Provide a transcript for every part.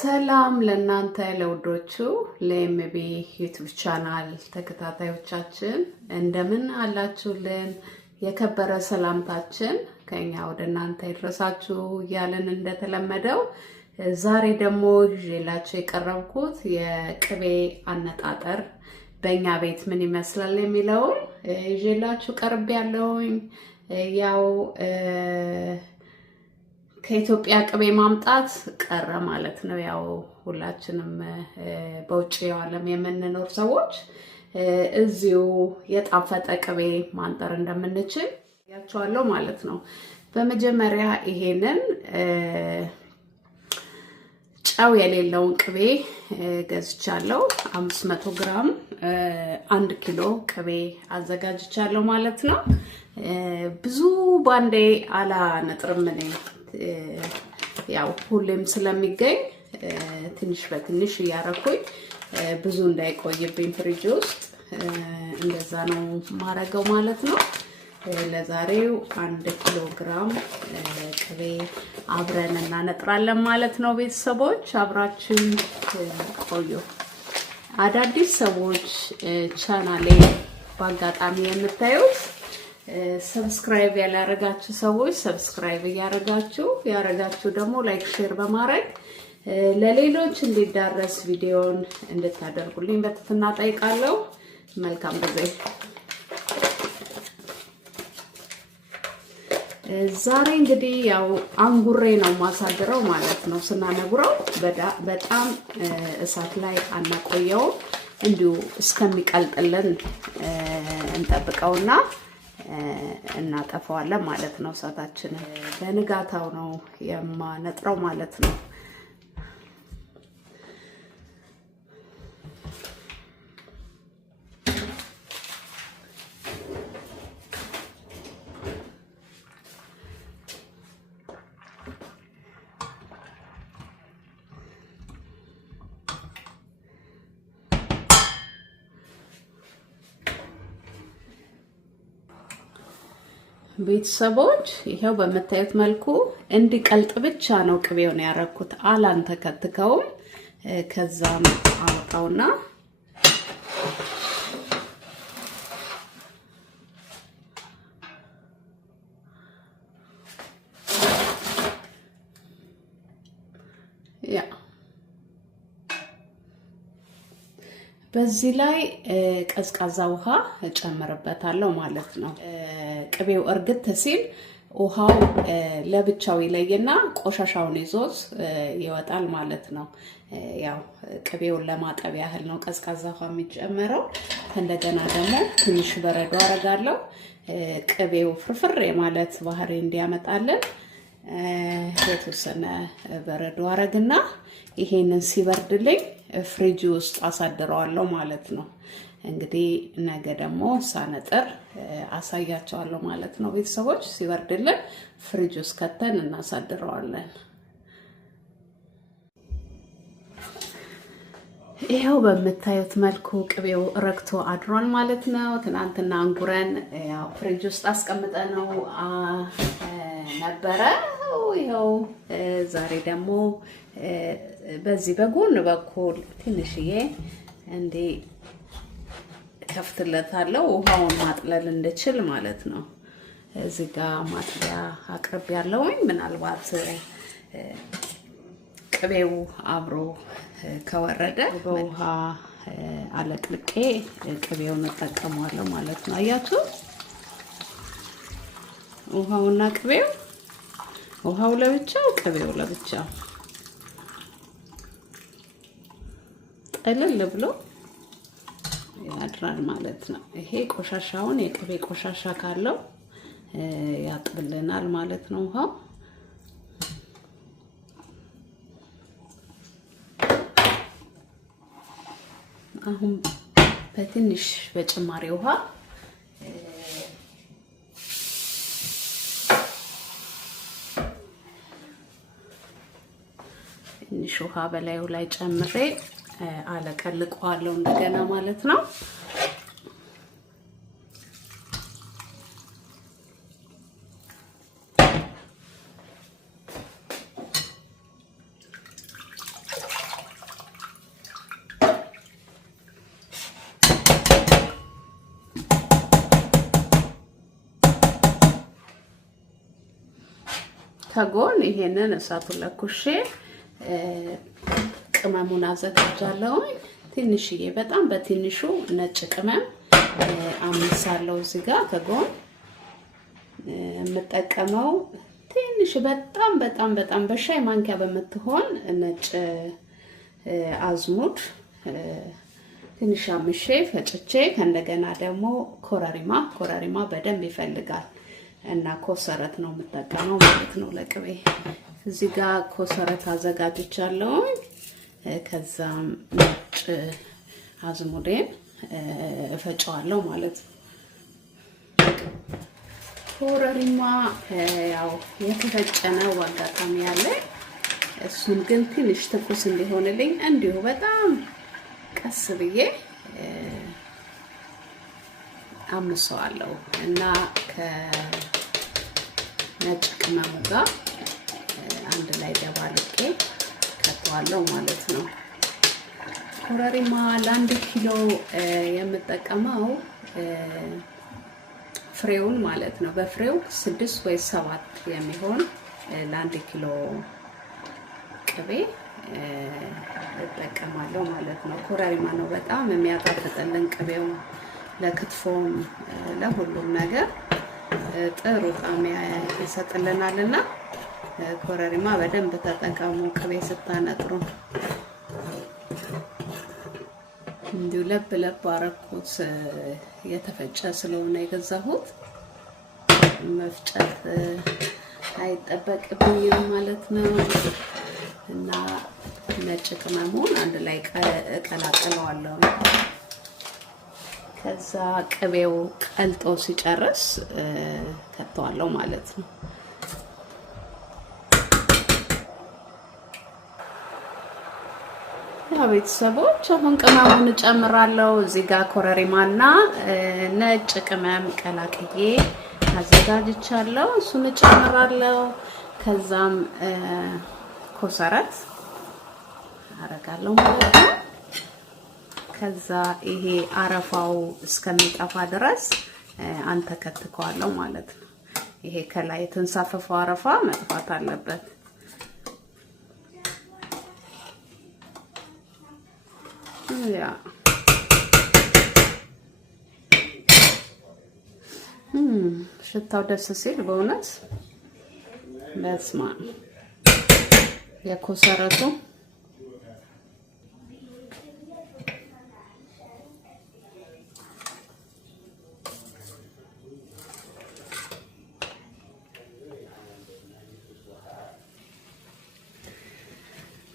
ሰላም ለእናንተ ለውዶቹ ለኤምቢ ዩቲዩብ ቻናል ተከታታዮቻችን እንደምን አላችሁልን? የከበረ ሰላምታችን ከኛ ወደ እናንተ ይድረሳችሁ እያልን እንደተለመደው ዛሬ ደግሞ ይዤላችሁ የቀረብኩት የቅቤ አነጣጠር በእኛ ቤት ምን ይመስላል የሚለውን ይዤላችሁ ቀርቤያለሁኝ። ያው ከኢትዮጵያ ቅቤ ማምጣት ቀረ ማለት ነው። ያው ሁላችንም በውጭው ዓለም የምንኖር ሰዎች እዚሁ የጣፈጠ ቅቤ ማንጠር እንደምንችል ያቻለው ማለት ነው። በመጀመሪያ ይሄንን ጨው የሌለውን ቅቤ ገዝቻለሁ። 500 ግራም 1 ኪሎ ቅቤ አዘጋጅቻለሁ ማለት ነው። ብዙ ባንዴ አላነጥርም እኔ ያው ሁሌም ስለሚገኝ ትንሽ በትንሽ እያረኩኝ ብዙ እንዳይቆይብኝ ፍሪጅ ውስጥ እንደዛ ነው ማረገው ማለት ነው። ለዛሬው 1 ኪሎ ግራም ቅቤ አብረን እናነጥራለን ማለት ነው። ቤተሰቦች አብራችን ቆዩ። አዳዲስ ሰዎች ቻናሌ በአጋጣሚ የምታዩት ሰብስክራይብ ያላረጋችሁ ሰዎች ሰብስክራይብ ያረጋችሁ ደግሞ ላይክ ሼር በማድረግ ለሌሎች እንዲዳረስ ቪዲዮን እንድታደርጉልኝ በትህትና ጠይቃለሁ። መልካም ጊዜ። ዛሬ እንግዲህ ያው አንጉሬ ነው ማሳድረው ማለት ነው። ስናነጉረው በጣም እሳት ላይ አናቆየው፣ እንዲሁ እስከሚቀልጥልን እንጠብቀውና እናጠፋዋለን ማለት ነው። እሳታችንን በንጋታው ነው የማነጥረው ማለት ነው። ቤተሰቦች ይሄው በመታየት መልኩ እንዲቀልጥ ብቻ ነው ቅቤውን ያረኩት፣ አላንተከትከውም። ከዛም አወጣውና በዚህ ላይ ቀዝቃዛ ውሃ እጨምርበታለሁ ማለት ነው። ቅቤው እርግት ሲል ውሃው ለብቻው ይለይና ቆሻሻውን ይዞት ይወጣል ማለት ነው። ያው ቅቤውን ለማጠብ ያህል ነው ቀዝቃዛ ውሃ የሚጨመረው። እንደገና ደግሞ ትንሽ በረዶ አረጋለሁ። ቅቤው ፍርፍር ማለት ባህሪ እንዲያመጣልን የተወሰነ በረዶ አረግና ይሄንን ሲበርድልኝ ፍሪጅ ውስጥ አሳድረዋለሁ ማለት ነው። እንግዲህ ነገ ደግሞ ሳነጥር አሳያቸዋለሁ ማለት ነው። ቤተሰቦች ሲበርድልን ፍሪጅ ውስጥ ከተን እናሳድረዋለን። ይሄው በምታዩት መልኩ ቅቤው ረግቶ አድሯል ማለት ነው። ትናንትና አንጉረን ያው ፍሪጅ ውስጥ አስቀምጠነው ነበረ። ይሄው ዛሬ ደግሞ በዚህ በጎን በኩል ትንሽዬ እንዴ ከፍትለታለሁ ውሃውን ማጥለል እንድችል ማለት ነው። እዚህ ጋር ማጥለያ አቅርብ ያለውኝ ምናልባት ቅቤው አብሮ ከወረደ በውሃ አለቅልቄ ቅቤውን እጠቀማለሁ ማለት ነው። አያችሁ ውሃውና ቅቤው፣ ውሃው ለብቻው ቅቤው ለብቻው ጠለል ብሎ ያድራል ማለት ነው። ይሄ ቆሻሻውን የቅቤ ቆሻሻ ካለው ያጥብልናል ማለት ነው ውሃው። አሁን በትንሽ በጭማሪ ውሃ ትንሽ ውሃ በላዩ ላይ ጨምሬ አለቀልቀዋለሁ እንደገና ማለት ነው። ከጎን ይሄንን እሳቱን ለኩሼ ቅመሙን አዘጋጃለሁ። ትንሽዬ በጣም በትንሹ ነጭ ቅመም አምሳለሁ። እዚህ ጋር ከጎን የምጠቀመው ትንሽ በጣም በሻይ ማንኪያ በመትሆን ነጭ አዝሙድ ትንሽ አምሼ ፈጭቼ ከእንደገና ደግሞ ኮረሪማ በደንብ ይፈልጋል እና ኮሰረት ነው የምጠቀመው ማለት ነው ለቅቤ። እዚህ ጋር ኮሰረት አዘጋጅቻለሁ። ከዛም ነጭ አዝሙዴን እፈጨዋለሁ ማለት ነው። ኮረሪማ ያው የተፈጨነው አጋጣሚ ያለ እሱን ግን ትንሽ ትኩስ እንዲሆንልኝ እንዲሁ በጣም ቀስ ብዬ አምሰዋለሁ እና ከነጭ ቅመሙ ጋር አንድ ላይ ደባልቄ ከተዋለሁ ማለት ነው። ኮረሪማ ለ1 ኪሎ የምጠቀመው ፍሬውን ማለት ነው። በፍሬው 6 ወይ 7 የሚሆን ለ1 ኪሎ ቅቤ እጠቀማለሁ ማለት ነው። ኮረሪማ ነው በጣም የሚያጣፍጥልን ቅቤው ለክትፎም ለሁሉም ነገር ጥሩ ጣዕም ይሰጥልናልና ኮረሪማ በደንብ ተጠቀሙ ቅቤ ስታነጥሩ። እንዲሁ ለብ አረኩት የተፈጨ ስለሆነ የገዛሁት መፍጨት አይጠበቅብኝም ማለት ነው። እና ነጭ ቅመሙን አንድ ላይ እቀላቅለዋለሁ። ከዛ ቅቤው ቀልጦ ሲጨርስ ከተዋለሁ ማለት ነው። ቤተሰቦች አሁን ቅመሙን እጨምራለሁ። እዚህ ጋር ኮረሪማና ነጭ ቅመም ቀላቅዬ አዘጋጅቻለሁ። እሱን እጨምራለሁ። ከዛም ኮሰረት አረጋለሁ ማለት ነው። ከዛ ይሄ አረፋው እስከሚጠፋ ድረስ አንተከትከዋለሁ ማለት ነው። ይሄ ከላይ የተንሳፈፈው አረፋ መጥፋት አለበት። ያ ሽታው ደስ ሲል በእውነት በስማ የኮሰረቱ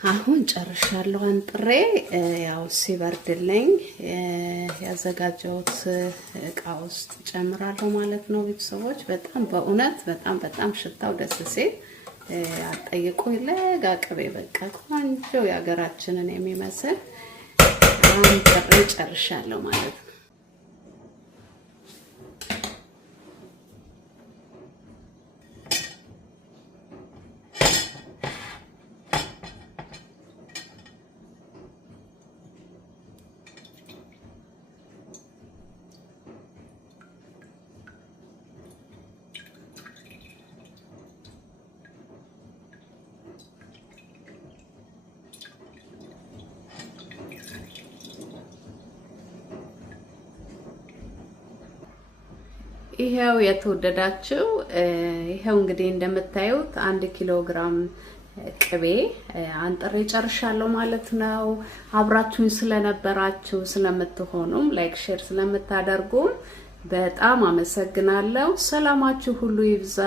አሁን ጨርሻለሁ። አንጥሬ ያው ሲበርድልኝ ያዘጋጀሁት እቃ ውስጥ ጨምራለሁ ማለት ነው። ቤተሰቦች በጣም በእውነት በጣም ሽታው ደስ ሲል አጠይቁኝ። ለጋ ቅቤ በቃ ቆንጆ የሀገራችንን የሚመስል አንጥሬ ጨርሻለሁ ማለት ነው። ይሄው የተወደዳችሁ ይሄው እንግዲህ እንደምታዩት 1 ኪሎ ግራም ቅቤ አንጥሬ ጨርሻለሁ ማለት ነው። አብራችሁኝ ስለነበራችሁ ስለምትሆኑም ላይክ ሼር ስለምታደርጉ በጣም አመሰግናለሁ። ሰላማችሁ ሁሉ ይብዛ።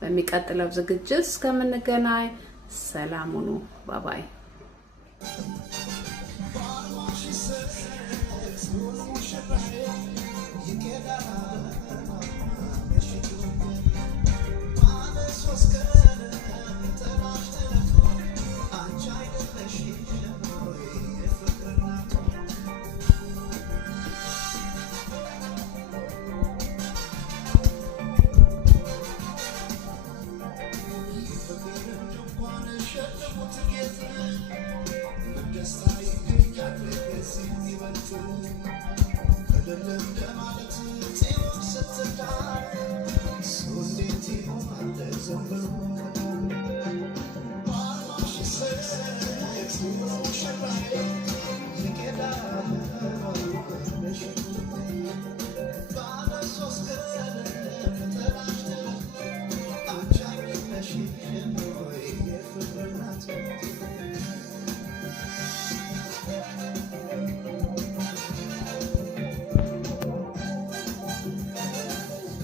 በሚቀጥለው ዝግጅት እስከምንገናኝ ሰላም ሁኑ። ባባይ